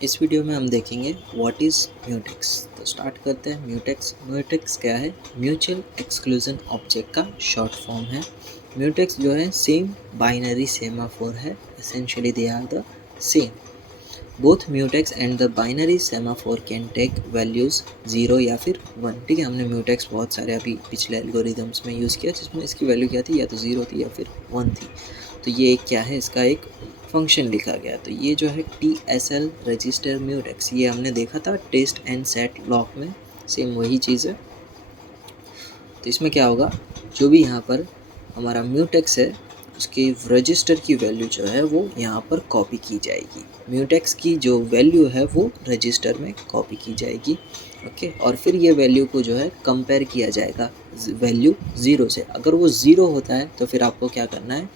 इस वीडियो में हम देखेंगे व्हाट इज़ म्यूटेक्स। तो स्टार्ट करते हैं। म्यूटेक्स क्या है? म्यूचुअल एक्सक्लूजन ऑब्जेक्ट का शॉर्ट फॉर्म है। म्यूटेक्स जो है सेम बाइनरी सेमाफोर है। Essentially they are the same. Both mutex and the binary semaphore can take values 0 या फिर 1। ठीक है, हमने म्यूटेक्स बहुत सारे अभी पिछले एल्गोरिदम्स में यूज़ किया जिसमें इसकी वैल्यू क्या थी, या तो 0 थी या फिर 1 थी। तो ये एक क्या है, इसका एक फंक्शन लिखा गया। तो ये जो है TSL रजिस्टर म्यूटेक्स, ये हमने देखा था टेस्ट एंड सेट लॉक में, सेम वही चीज़ है। तो इसमें क्या होगा, जो भी यहाँ पर हमारा म्यूटेक्स है उसके रजिस्टर की वैल्यू जो है वो यहाँ पर कॉपी की जाएगी। म्यूटेक्स की जो वैल्यू है वो रजिस्टर में कॉपी की जाएगी। ओके, और फिर ये वैल्यू को जो है कंपेयर किया जाएगा वैल्यू 0 से। अगर वो 0 होता है तो फिर आपको क्या करना है,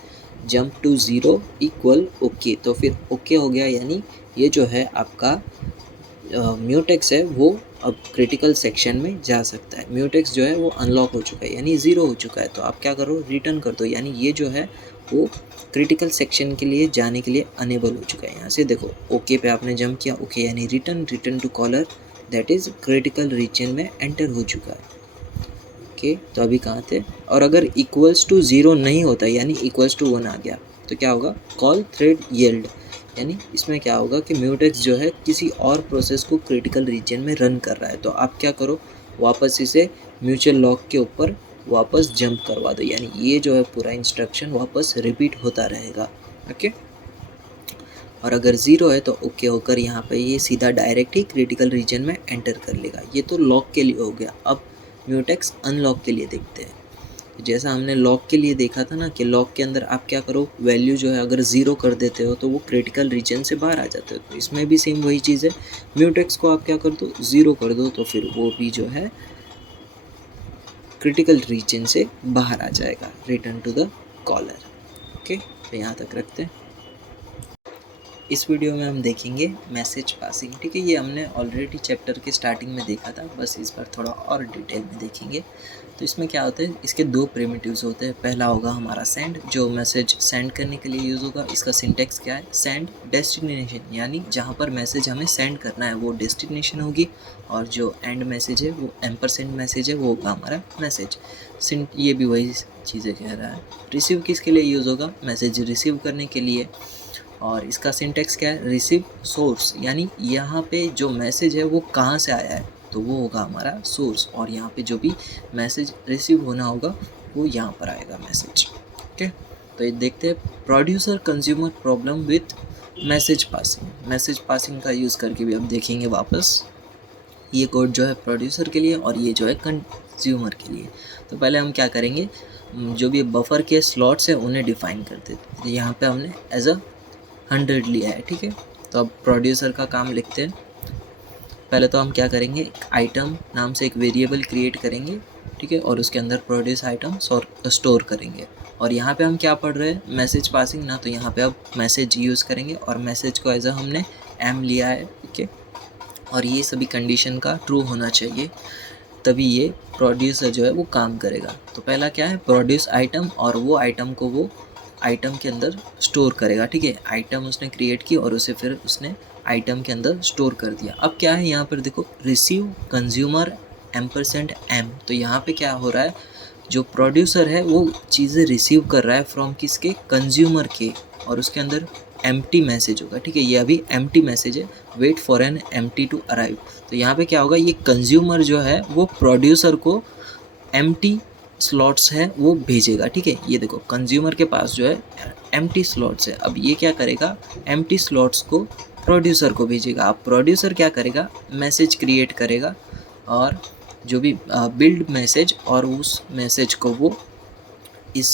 जंप टू 0 इक्वल ओके। तो फिर ओके हो गया, यानी ये जो है आपका म्यूटेक्स है वो अब क्रिटिकल सेक्शन में जा सकता है। म्यूटेक्स जो है वो अनलॉक हो चुका है, यानी 0 हो चुका है। तो आप क्या करो, रिटर्न कर दो, यानी ये जो है वो क्रिटिकल सेक्शन के लिए जाने के लिए अनेबल हो चुका है। यहाँ से देखो ओके पे आपने जंप किया, ओके यानी return to caller, that is critical region में एंटर हो चुका है। ओके, तो अभी कहाँ थे, और अगर इक्वल्स टू 0 नहीं होता यानी इक्वल्स टू 1 आ गया तो क्या होगा, कॉल थ्रेड येल्ड। यानी इसमें क्या होगा कि म्यूटेक्स जो है किसी और प्रोसेस को क्रिटिकल रीजन में रन कर रहा है। तो आप क्या करो, वापस इसे म्यूचुअल लॉक के ऊपर वापस जंप करवा दो, यानी ये जो है पूरा इंस्ट्रक्शन वापस रिपीट होता रहेगा। ओके, और अगर 0 है तो ओके होकर यहाँ पे ये सीधा डायरेक्ट ही क्रिटिकल रीजन में एंटर कर लेगा। ये तो लॉक के लिए हो गया। अब म्यूटेक्स अनलॉक के लिए देखते हैं। जैसा हमने लॉक के लिए देखा था ना कि लॉक के अंदर आप क्या करो, वैल्यू जो है अगर 0 कर देते हो तो वो क्रिटिकल रीजन से बाहर आ जाते हो। तो इसमें भी सेम वही चीज़ है, म्यूटेक्स को आप क्या कर दो, 0 कर दो, तो फिर वो भी जो है क्रिटिकल रीजन से बाहर आ जाएगा, return to the caller. Okay, तो यहाँ तक रखते हैं। इस वीडियो में हम देखेंगे मैसेज पासिंग। ठीक है, ये हमने ऑलरेडी चैप्टर के स्टार्टिंग में देखा था, बस इस बार थोड़ा और डिटेल में देखेंगे। तो इसमें क्या होता है, इसके दो प्रिमिटिव्स होते हैं। पहला होगा हमारा सेंड, जो मैसेज सेंड करने के लिए यूज़ होगा। इसका सिंटेक्स क्या है, सेंड डेस्टिनेशन, यानी जहाँ पर मैसेज हमें सेंड करना है वो डेस्टिनेशन होगी, और जो एंड मैसेज है वो एम्परसेंड मैसेज है, वो होगा हमारा मैसेज। ये भी वही चीज़ें कह रहा है। रिसीव किसके लिए यूज़ होगा, मैसेज रिसीव करने के लिए। और इसका सिंटेक्स क्या है, रिसीव सोर्स, यानी यहाँ पे जो मैसेज है वो कहाँ से आया है, तो वो होगा हमारा सोर्स, और यहाँ पे जो भी मैसेज रिसीव होना होगा वो यहाँ पर आएगा मैसेज। ओके, तो ये देखते हैं producer consumer problem with message passing. Message passing का यूज़ करके भी अब देखेंगे वापस। ये कोड जो है प्रोड्यूसर के लिए और ये जो है कंज्यूमर के लिए। तो पहले हम क्या करेंगे, जो भी बफर के स्लॉट्स हैं उन्हें डिफाइन करते हैं। यहाँ पे हमने एज अ 100 लिया है। ठीक है, तो अब प्रोड्यूसर का काम लिखते हैं। पहले तो हम क्या करेंगे, एक आइटम नाम से एक वेरिएबल क्रिएट करेंगे। ठीक है, और उसके अंदर प्रोड्यूस आइटम स्टोर करेंगे। और यहाँ पे हम क्या पढ़ रहे हैं, मैसेज पासिंग ना, तो यहाँ पे अब मैसेज यूज़ करेंगे, और मैसेज को एज अ हमने एम लिया है। ठीक है, और ये सभी कंडीशन का ट्रू होना चाहिए, तभी ये प्रोड्यूसर जो है वो काम करेगा। तो पहला क्या है, प्रोड्यूस आइटम, और वो आइटम को वो आइटम के अंदर स्टोर करेगा। ठीक है, आइटम उसने क्रिएट की और उसे फिर उसने आइटम के अंदर स्टोर कर दिया। अब क्या है यहाँ पर देखो, रिसीव कंज्यूमर एम्परसेंट एम। तो यहाँ पे क्या हो रहा है, जो प्रोड्यूसर है वो चीज़ें रिसीव कर रहा है फ्रॉम किसके, कंज्यूमर के, और उसके अंदर एम्प्टी मैसेज होगा। ठीक है, ये अभी एम्प्टी मैसेज है, wait for an empty to arrive. तो यहाँ पे क्या होगा, ये कंज्यूमर जो है वो प्रोड्यूसर को एम्प्टी स्लॉट्स है वो भेजेगा। ठीक है, ये देखो कंज्यूमर के पास जो है एम्प्टी स्लॉट्स है। अब ये क्या करेगा, एम्प्टी स्लॉट्स को प्रोड्यूसर को भेजेगा। अब प्रोड्यूसर क्या करेगा, मैसेज क्रिएट करेगा, और जो भी बिल्ड मैसेज, और उस मैसेज को वो इस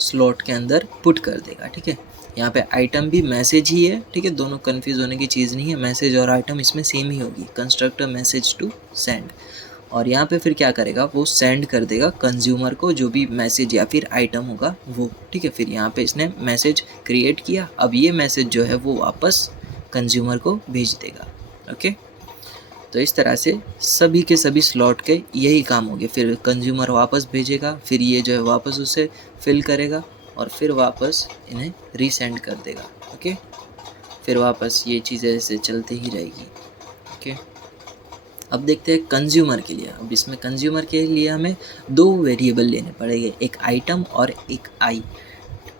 स्लॉट के अंदर पुट कर देगा। ठीक है, यहाँ पे आइटम भी मैसेज ही है। ठीक है, दोनों कन्फ्यूज़ होने की चीज़ नहीं है, मैसेज और आइटम इसमें सेम ही होगी, कंस्ट्रक्टर मैसेज टू सेंड। और यहाँ पे फिर क्या करेगा, वो सेंड कर देगा कंज्यूमर को जो भी मैसेज या फिर आइटम होगा वो। ठीक है, फिर यहाँ पे इसने मैसेज क्रिएट किया, अब ये मैसेज जो है वो वापस कंज्यूमर को भेज देगा। ओके, तो इस तरह से सभी के सभी स्लॉट के यही काम हो गया। फिर कंज्यूमर वापस भेजेगा, फिर ये जो है वापस उसे फिल करेगा, और फिर वापस इन्हें रीसेंड कर देगा। ओके, फिर वापस ये चीज़ें ऐसे चलते ही रहेगी। ओके, अब देखते हैं कंज्यूमर के लिए। अब इसमें कंज्यूमर के लिए हमें दो वेरिएबल लेने पड़ेंगे, एक आइटम और एक आई।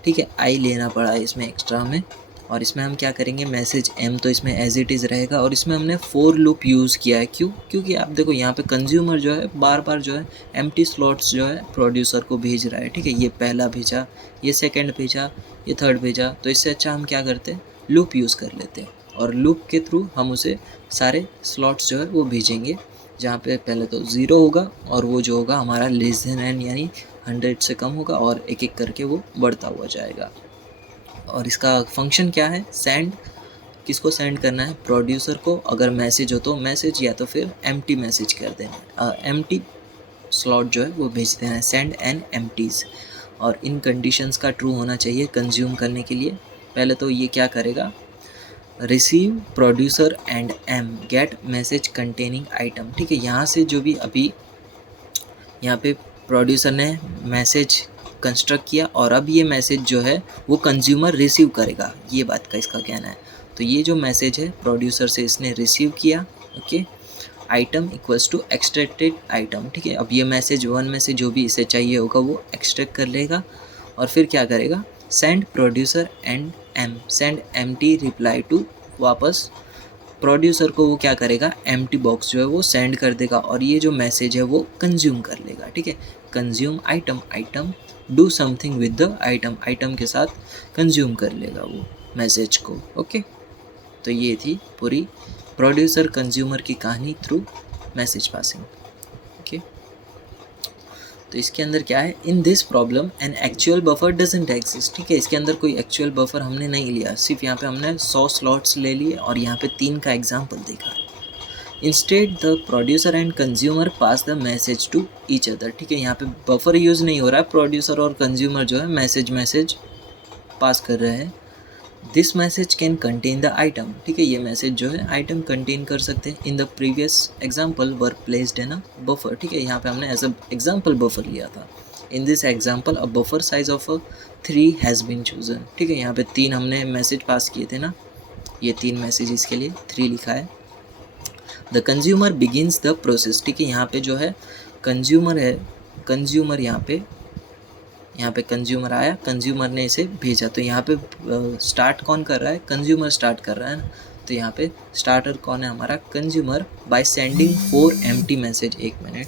ठीक है, आई लेना पड़ा है इसमें एक्स्ट्रा हमें। और इसमें हम क्या करेंगे, मैसेज एम तो इसमें एज इट इज़ रहेगा, और इसमें हमने फोर लूप यूज़ किया है। क्यों? क्योंकि आप देखो यहाँ पे कंज्यूमर जो है बार बार जो है एम्प्टी स्लॉट्स जो है प्रोड्यूसर को भेज रहा है। ठीक है, ये पहला भेजा, ये सेकंड भेजा, ये थर्ड भेजा, तो इससे अच्छा हम क्या करते हैं, लूप यूज़ कर लेते हैं, और लूप के थ्रू हम उसे सारे स्लॉट्स जो है वो भेजेंगे, जहाँ पे पहले तो 0 होगा, और वो जो होगा हमारा लेस देन एन यानी 100 से कम होगा, और एक एक करके वो बढ़ता हुआ जाएगा। और इसका फंक्शन क्या है, सेंड, किसको सेंड करना है, प्रोड्यूसर को। अगर मैसेज हो तो मैसेज, या तो फिर एम्प्टी मैसेज कर देना, एम्प्टी स्लॉट जो है वो भेज देना है, सेंड एन एम्प्टीज़। और इन कंडीशंस का ट्रू होना चाहिए कंज्यूम करने के लिए। पहले तो ये क्या करेगा, receive producer and m get message containing item. ठीक है, यहाँ से जो भी अभी यहाँ पे प्रोड्यूसर ने मैसेज कंस्ट्रक्ट किया, और अब ये मैसेज जो है वो कंज्यूमर रिसीव करेगा, ये बात का इसका कहना है। तो ये जो मैसेज है प्रोड्यूसर से इसने रिसीव किया। Okay, item equals to extracted item. ठीक है, अब ये मैसेज वन में से जो भी इसे चाहिए होगा वो एक्सट्रैक्ट कर लेगा, और फिर क्या करेगा, send producer and m, send empty reply to, वापस प्रोड्यूसर को वो क्या करेगा, एम्प्टी बॉक्स जो है वो सेंड कर देगा, और ये जो मैसेज है वो कंज्यूम कर लेगा। ठीक है, consume item, item do something with the item, item के साथ कंज्यूम कर लेगा वो मैसेज को। ओके, तो ये थी पूरी प्रोड्यूसर कंज्यूमर की कहानी थ्रू मैसेज पासिंग। ओके, तो इसके अंदर क्या है, in this problem an actual buffer doesn't exist. ठीक है, इसके अंदर कोई एक्चुअल बफर हमने नहीं लिया, सिर्फ यहाँ पे हमने 100 स्लॉट्स ले लिए, और यहाँ पे 3 का एग्जाम्पल देखा। Instead the producer and consumer pass the message to each other. ठीक है, यहाँ पे बफर यूज़ नहीं हो रहा है, प्रोड्यूसर और कंज्यूमर जो है मैसेज पास कर रहे हैं। This message can contain the item. ठीक है, ये मैसेज जो है आइटम कंटेन कर सकते हैं। In the previous example were placed in a buffer. ठीक है, यहाँ पे हमने एज अ एग्जाम्पल बफर लिया था। In this example a buffer size of 3 has been chosen. ठीक है, यहाँ पे 3 हमने मैसेज पास किए थे ना, ये 3 मैसेजेस के लिए 3 लिखा है। The consumer begins the process. ठीक है, यहाँ पे जो है कंज्यूमर है, कंज्यूमर यहाँ पे कंज्यूमर आया, कंज्यूमर ने इसे भेजा, तो यहाँ पे स्टार्ट कौन कर रहा है, कंज्यूमर स्टार्ट कर रहा है ना। तो यहाँ पे स्टार्टर कौन है, हमारा consumer, bye sending 4 empty message. 1 minute,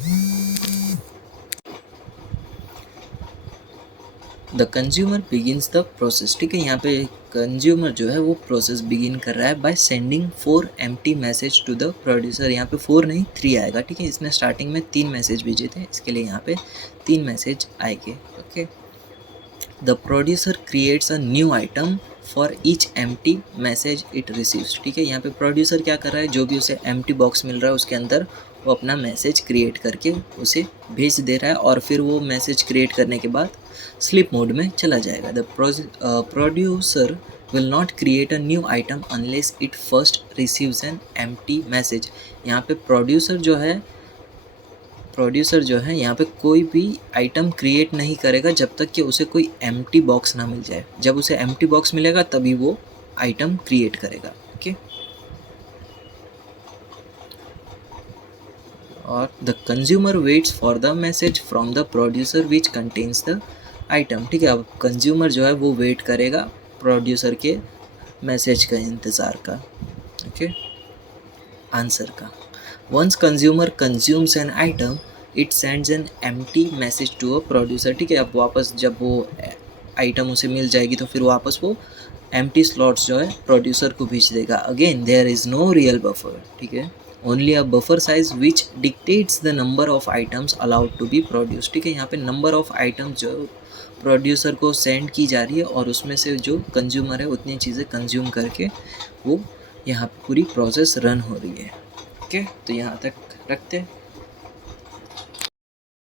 the consumer begins the process. ठीक है, यहाँ पे कंज्यूमर जो है वो प्रोसेस बिगिन कर रहा है by sending 4 empty message to the producer. यहाँ पे 4 नहीं 3 आएगा। ठीक है, इसने स्टार्टिंग में 3 मैसेज भेजे थे, इसके लिए यहाँ पे 3 मैसेज आएंगे। Okay, the producer creates a new item for each empty message it receives. ठीक है, यहाँ पे प्रोड्यूसर क्या कर रहा है, जो भी उसे एम्प्टी बॉक्स मिल रहा है उसके अंदर वो अपना मैसेज क्रिएट करके उसे भेज दे रहा है, और फिर वो मैसेज क्रिएट करने के बाद स्लीप मोड में चला जाएगा। The producer will not create a new item unless it first receives N empty message. यहाँ पे प्रोड्यूसर जो है यहाँ पे कोई भी आइटम क्रिएट नहीं करेगा जब तक कि उसे कोई एम्प्टी बॉक्स ना मिल जाए। जब उसे एम्प्टी बॉक्स मिलेगा तभी वो आइटम क्रिएट करेगा। ओके, और the consumer waits for the message from the producer which contains the item. ठीक है, अब कंज्यूमर जो है वो वेट करेगा प्रोड्यूसर के मैसेज का, इंतज़ार का। ओके, आंसर का। Once consumer consumes an item it sends an empty message to a producer. ठीक है, अब वापस जब वो आइटम उसे मिल जाएगी तो फिर वापस वो एम्प्टी स्लॉट्स जो है प्रोड्यूसर को भेज देगा। Again there is no real buffer. ठीक है, only a buffer size which dictates the number of items allowed to be produce. ठीक है, यहाँ पे नंबर ऑफ आइटम्स जो प्रोड्यूसर को सेंड की जा रही है, और उसमें से जो कंज्यूमर है उतनी चीज़ें कंज्यूम करके वो यहाँ पे पूरी प्रोसेस रन हो रही है। ओके, तो यहाँ तक रखते हैं।